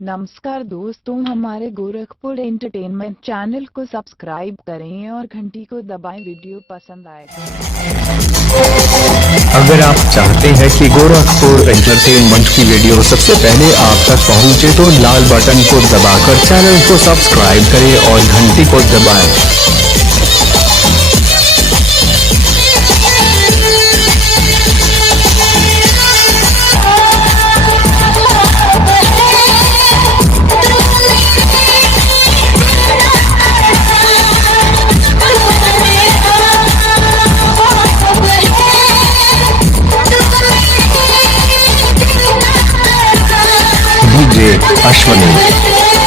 नमस्कार दोस्तों, हमारे गोरखपुर एंटरटेनमेंट चैनल को सब्सक्राइब करें और घंटी को दबाएं। वीडियो पसंद आए अगर आप चाहते हैं कि गोरखपुर एंटरटेनमेंट की वीडियो सबसे पहले आप तक पहुंचे तो लाल बटन को दबाकर चैनल को सब्सक्राइब करें और घंटी को दबाएं। डीजे अश्वनी।